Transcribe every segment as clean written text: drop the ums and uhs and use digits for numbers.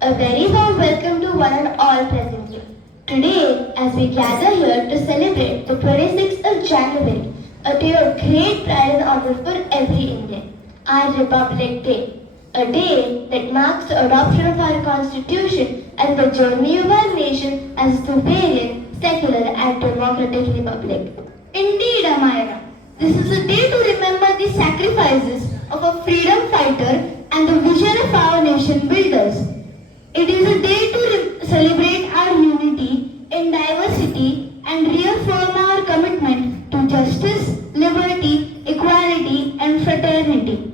A very warm welcome to one and all present here. Today, as we gather here to celebrate the 26th of January, a day of great pride and honor for every Indian, our Republic Day. A day that marks the adoption of our Constitution and the journey of our nation as a sovereign, secular and democratic republic. Indeed, Amira, this is a day to remember the sacrifices of a freedom fighter and the vision of our nation builders. It is a day to celebrate our unity in diversity and reaffirm our commitment to justice, liberty, equality, and fraternity.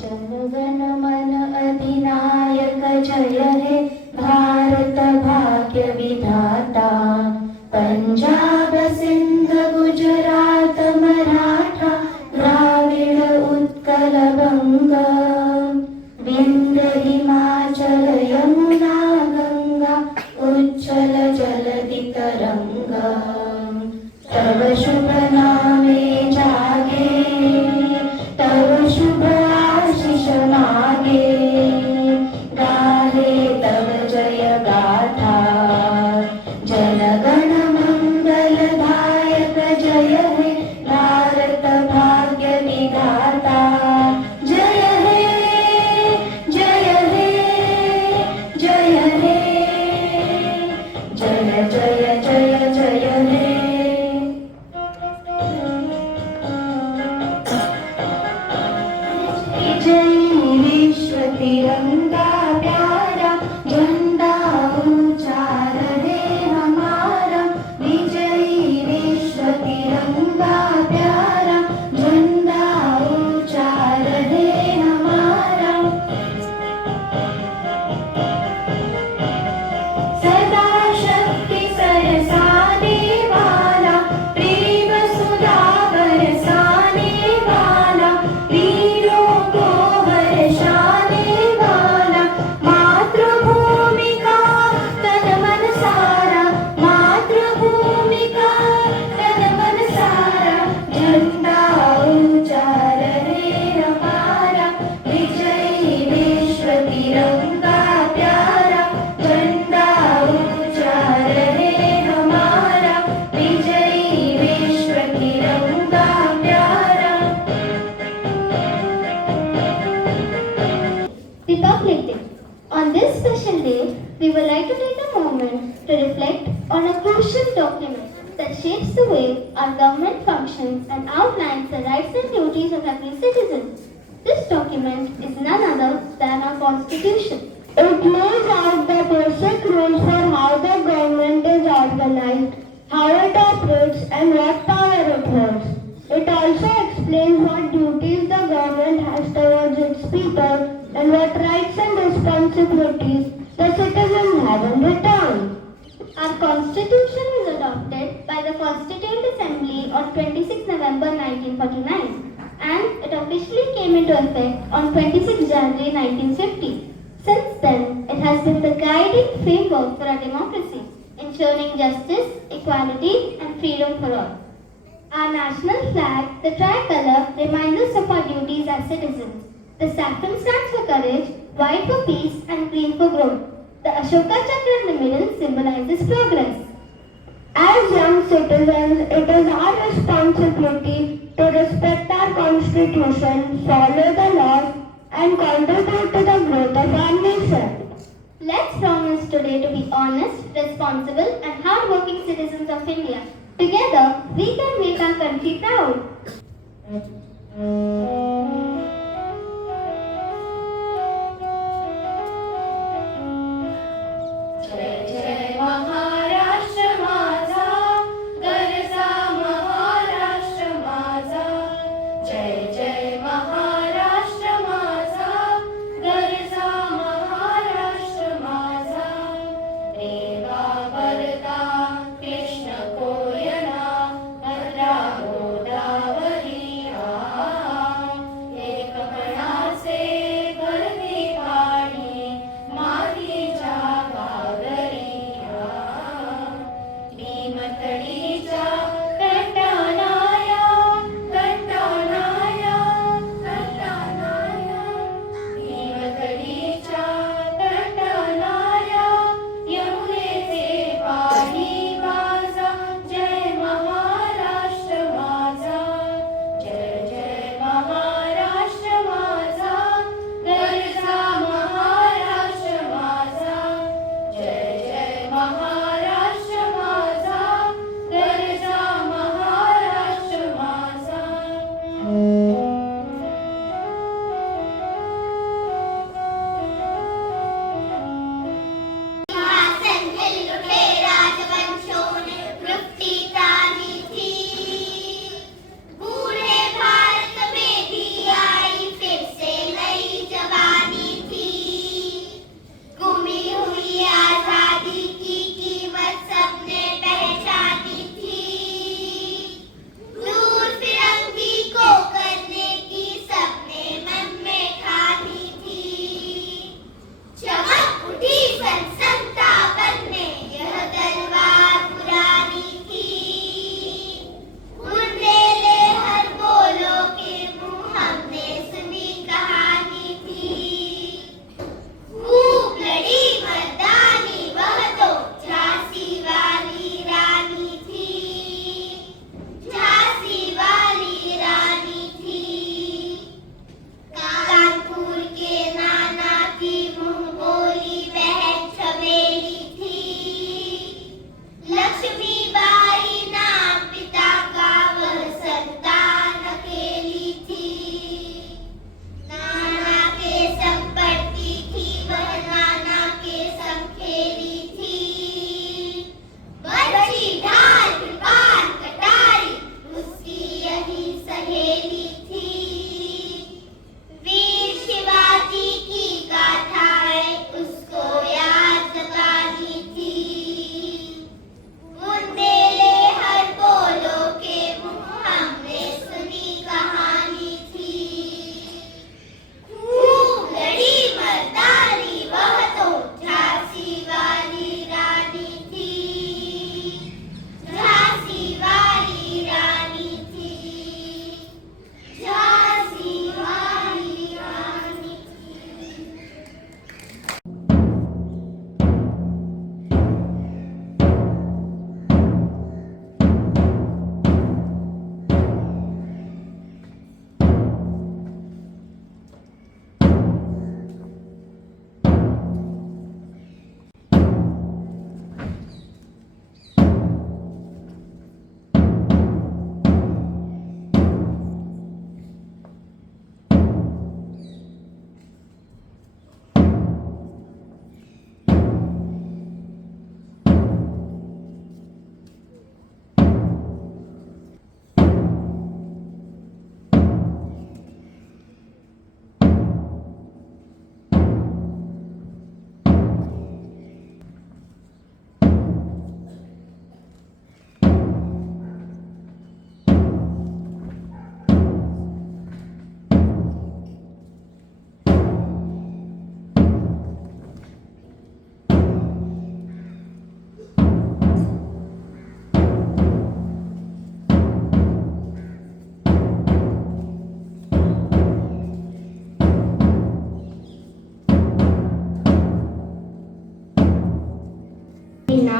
जनगण मन अधिनायक जय हे भारत भाग्य विधाता पंजाब सिंध गुजरात मराठा द्राविड उत्कल बंग विंध्य हिमाचल यमुना गंगा उज्जल जलधि तरंग तव शुभ नामे जागे तव शुभ आशीष मागे गाहे तव जय गाथा जनगण मंगलदायक जय हे भारत भाग्य विधाता जय हे जय हे जय हे जय जय जय जय हे विश्व तिरंगा प्यारा झंडा ऊंचा रहे हमारा विजयी विश्व तिरंगा प्यारा झंडा ऊंचा रहे हमारा सदा शक्ति सरसाने वाला प्रेम सुधा बरसाने वाला वीरों को हर्षाने वाला मातृभूमि का तन मन सारा मातृभूमि का तन मन सारा झंडा ऊंचा रहे हमारा विजयी विश्व तिरंगा प्यारा झंडा ऊंचा रहे हमारा विजयी विश्व तिरंगा प्यारा Republic Day. On this special day, we would like to take a moment to reflect on a crucial document that shapes the way our government functions and outlines the rights and duties of every citizen. This document is none other than our Constitution. It lays out the basic rules for how the government is organized, how it operates, and what power it holds. It also explains what duties the government has towards its people and what rights and responsibilities the citizens have in return. Our Constitution was adopted by the Constituent Assembly on 26 November 1949 and it officially came into effect on 26 January 1950. Since then, it has been the guiding framework for our democracy, ensuring justice, equality, and freedom for all. Our national flag, the tricolour, reminds us of our duties as citizens. The saffron stands for courage, white for peace, and green for growth. The Ashoka Chakra in the middle symbolizes progress. As young citizens, it is our responsibility to respect our Constitution, follow the laws, and contribute to the growth of our nation. Let's promise today to be honest, responsible, and hardworking citizens of India. Together, we can make our country proud. जय जय महाराष्ट्र माझा गरजा महाराष्ट्र माझा जय जय महाराष्ट्र माझा गरजा Maharashtra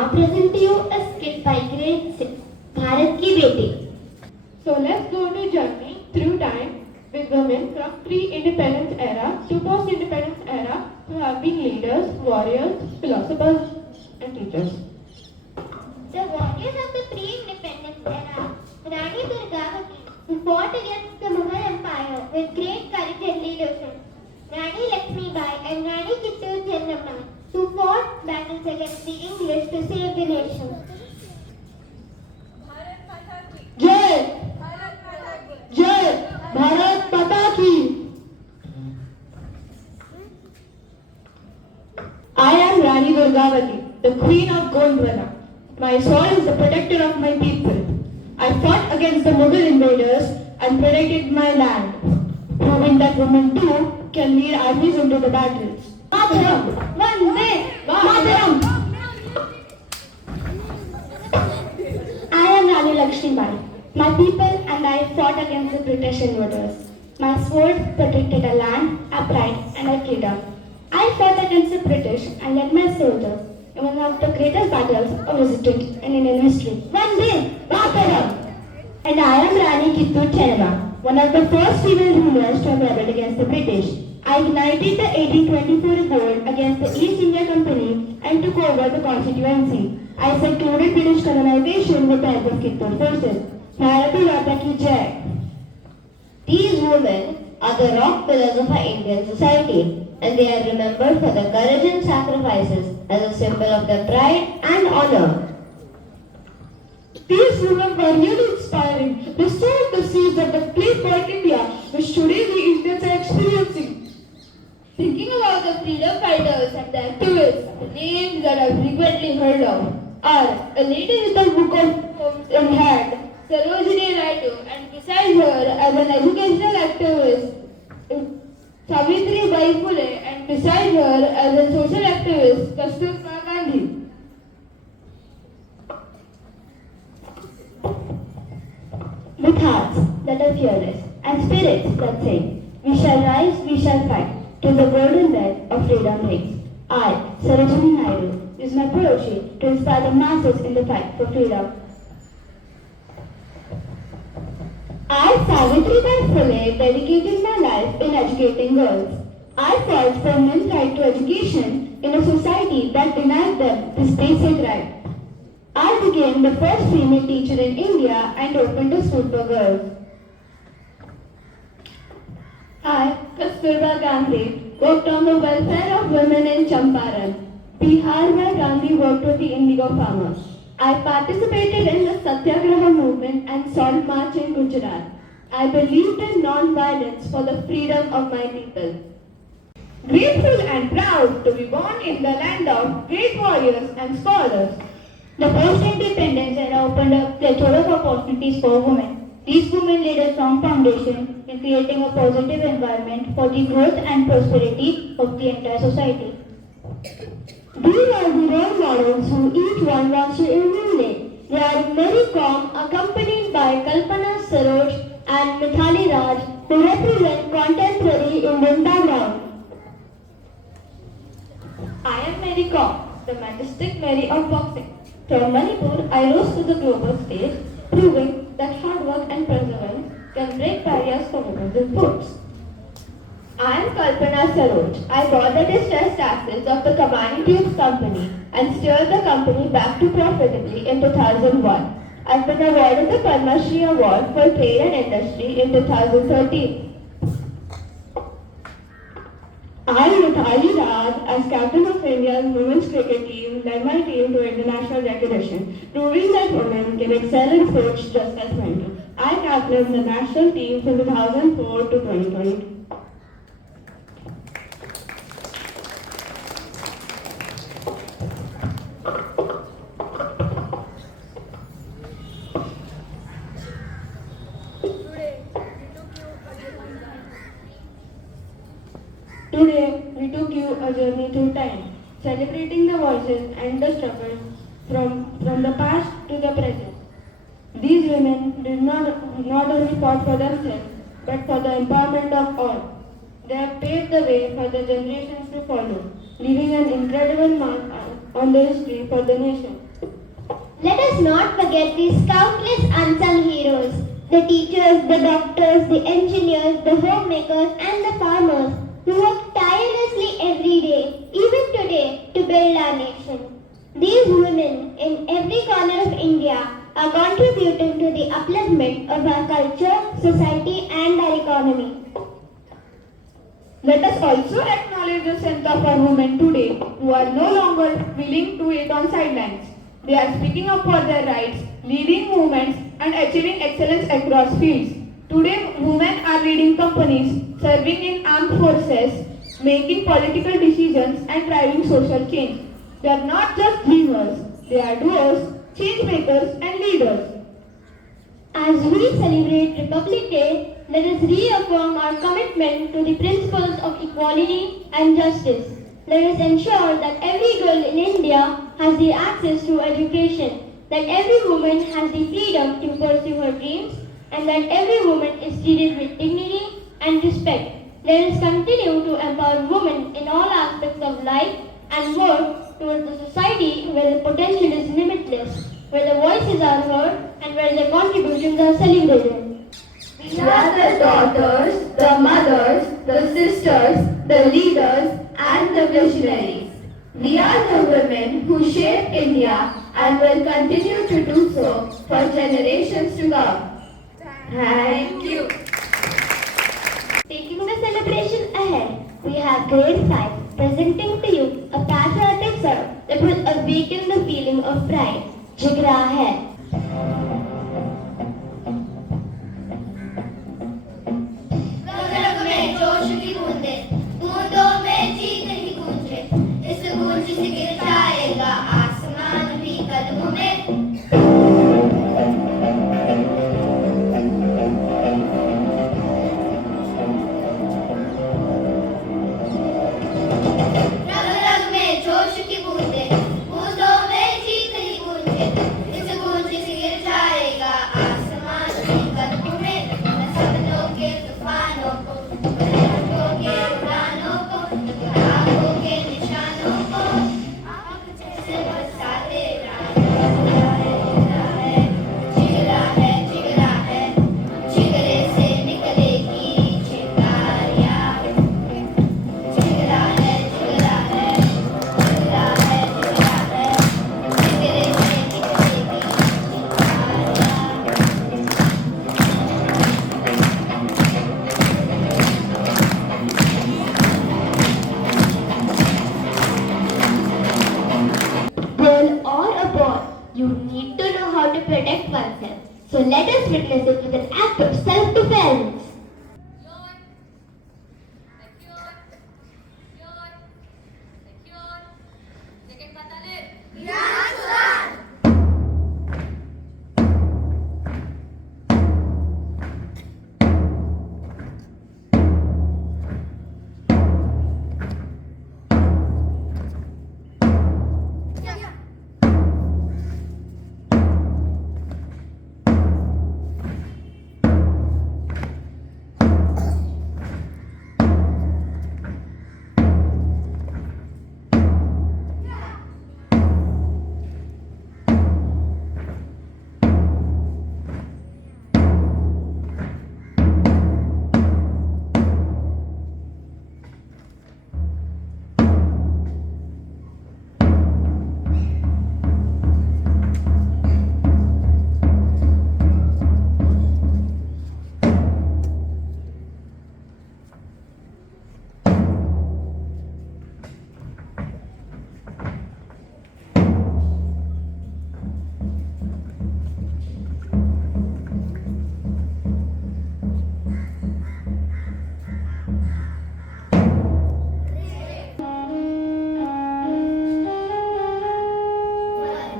now present to you a skit by grade 6, Bharat Ki Beti. So let's go on a journey through time with women from pre-independence era to post-independence era who have been leaders, warriors, philosophers and teachers. The warriors of the pre-independence era, Rani Durgavati, who fought against the Mughal Empire with great courage and leadership. Rani Lakshmibai and Rani Kittur Chennamma, who fought battles against the English to save the nation. Jai! Jai! Bharat Mata Ki! I am Rani Durgavati, the Queen of Gondwana. My sword is the protector of my people. I fought against the Mughal invaders and protected my land, proving that women too can lead armies into the battles. Mataram! Vande Mataram! I am Rani Lakshmibai. My people and I fought against the British invaders. My sword protected our land, our pride and our freedom. I fought against the British and led my soldiers in one of the greatest battles of resistance in Indian history. Vande Mataram! And I am Rani Kittur Chennamma, one of the first female rulers to have rebelled against the British. I ignited the 1824 revolt against the East India Company and took over the constituency. I secluded British colonization with the help of Kittur forces. Bharati Mata Ki Jai. These women are the rock pillars of our Indian society, and they are remembered for their courage and sacrifices as a symbol of their pride and honor. These women were really inspiring. They sowed the seeds of the playboy India, which today the Indians are experiencing. Thinking about the freedom fighters and the activists, the names that I've frequently heard of are a lady with a book of poems in hand, Sarojini Naidu, and beside her as an educational activist, Savitri Bai Phule, and beside her as a social activist, Kasturba Gandhi. With hearts that are fearless and spirits that sing, we shall rise, we shall fight, till the golden bell of freedom rings. I, Sarojini Naidu, use my poetry to inspire the masses in the fight for freedom. I, Savitri Bai Phule, dedicated my life in educating girls. I fought for men's right to education in a society that denied them this basic right. I became the first female teacher in India and opened a school for girls. I, Kasturba Gandhi, worked on the welfare of women in Champaran, Bihar, where Gandhi worked with the indigo farmers. I participated in the Satyagraha movement and salt march in Gujarat. I believed in non-violence for the freedom of my people. Grateful and proud to be born in the land of great warriors and scholars. The post-independence era opened up plethora of opportunities for women. These women laid a strong foundation in creating a positive environment for the growth and prosperity of the entire society. These are the role models who each one wants to emulate. They are Mary Kom, accompanied by Kalpana Saroj and Mithali Raj, who represent contemporary Indian background. I am Mary Kom, the majestic Mary of boxing. From Manipur, I rose to the global stage, proving that hard work and perseverance can break barriers for women in sports. I am Kalpana Saroj. I bought the distressed assets of the Kamani Tubes company and steered the company back to profitably in 2001. I've been awarded the Padma Shri Award for Trade and Industry in 2013. I, Mithali Raj, as captain of India's women's cricket team, led my team to international recognition, proving that women can excel in sports just as men. I captained the national team from 2004 to 2020. Today, we took you a journey through time, celebrating the voices and the struggles from the past to the present. These women did not only fought for themselves, but for the empowerment of all. They have paved the way for the generations to follow, leaving an incredible mark on the history for the nation. Let us not forget these countless unsung heroes, the teachers, the doctors, the engineers, the homemakers, and the farmers who work tirelessly every day, even today, to build our nation. These women in every corner of India are contributing to the upliftment of our culture, society, and our economy. Let us also acknowledge the strength of our women today who are no longer willing to wait on sidelines. They are speaking up for their rights, leading movements and achieving excellence across fields. Today, women are leading companies, serving in armed forces, making political decisions and driving social change. They are not just dreamers, they are doers, change makers and leaders. As we celebrate Republic Day, let us reaffirm our commitment to the principles of equality and justice. Let us ensure that every girl in India has the access to education, that every woman has the freedom to pursue her dreams, and that every woman is treated with dignity and respect. Let us continue to empower women in all aspects of life and work towards a society where the potential is limitless, where the voices are heard, and where their contributions are celebrated. We are the daughters, the mothers, the sisters, the leaders, and the visionaries. We are the women who shaped India and will continue to do so for generations to come. Thank you. Taking the celebration ahead, we have Grade 5 presenting to you a patriotic song that will awaken the feeling of pride. Jigra hai. रग में जोश की बूंदें, बूंदों में जीत ही गूंजे, इस गूंज से गिर जाएगा आसमान भी कदमों में। रग रग में जोश की बूंदें, बूंदों में जीत ही गूंजे, इस गूंज से गिर जाएगा आसमान भी कदमों में। न सपनों के तूफानों को, लहरों के उड़ानों को, आंखों के निशानों को, आग जैसे बरसाते जिगरा है, जिगरा है, जिगरा है, जिगरे से निकलेगी चिंगारियां। जिगरा है, जिगरा है, जिगरा है, जिगरा है, जिगरे से निकलेगी चिंगारियां। Girl or a boy, you need to know how to protect oneself. So let us witness it with an act of self-defense. Secure, secure, secure. Jacket batalib.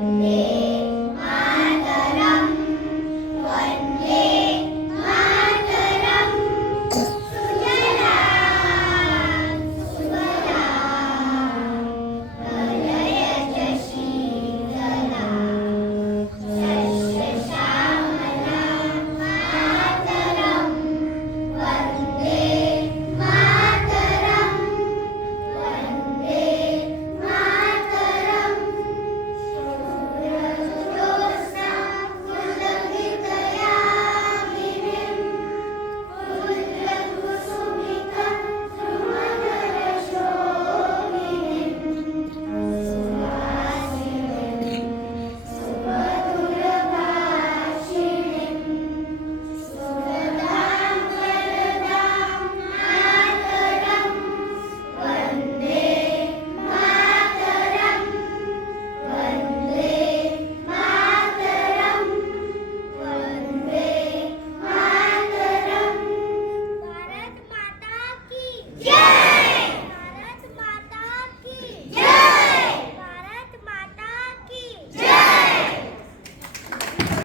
Vande